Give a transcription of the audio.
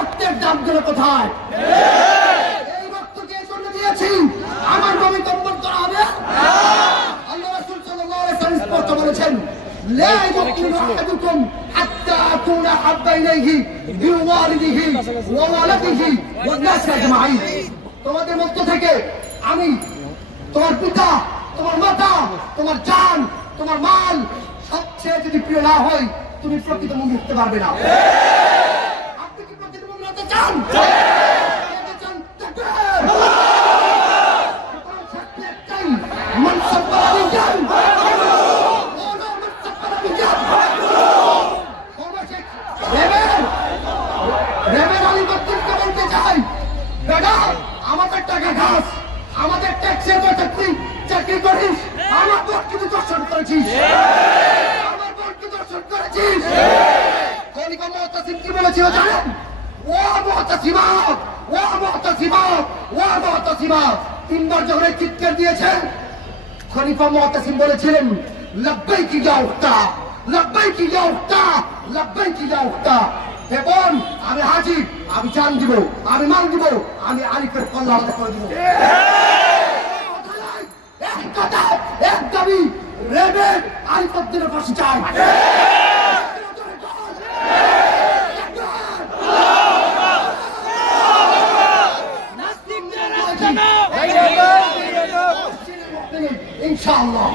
রক্তের দামগুলো কোথায়? এই রক্ত কে জন্য দিয়েছি? আমার নবী কম্বল করা হবে? আল্লাহ রাসূল সাল্লাল্লাহু আলাইহি ওয়াসাল্লাম স্পষ্ট বলেছেন, লা ইউমিনু আহাদুকুম হাত্তা আকুনা হাব্বা ইলাইহি বিওয়ালিদিহি ওয়া ওয়ালাদিহি ওয়ান নাস আজমাইন। তোমাদের মধ্য থেকে আমি তোমার পিতা, তোমার মাতা, তোমার জান, তোমার মাল সবচেয়ে যদি প্রিয় না হয়, তুমি প্রকৃত মুমিন হতে পারবে না। আপনি কি প্রকৃত মুমিন হতে চান? আমাদের টাকা ঘাস, আমাদের ট্যাক্সের চাকরি করিস, আমার ভোটকে দর্শন করেছিস, আমার ভোটকে দর্শন করেছিস। খলিফা মুতাসিম কি বলেছিল জানেন? ও মুতাসিমা, ও মুতাসিমা, ও মুতাসিমা, তিনবার যখন চিৎকার দিয়েছেন, খলিফা মুতাসিম বলেছিলেন, লব্বাইক ইয়া উখতা, লব্বাইক ইয়া উখতা, লব্বাইক ইয়া উখতা। এবং আমি হাজির, আমি জান দিব, আমি মান দিব, আমি আরিফের কল্যাণ করে দিব। এক কথা, এক দাবি, রেবে আরিফের পাশে চাই। ইনশাআল্লাহ।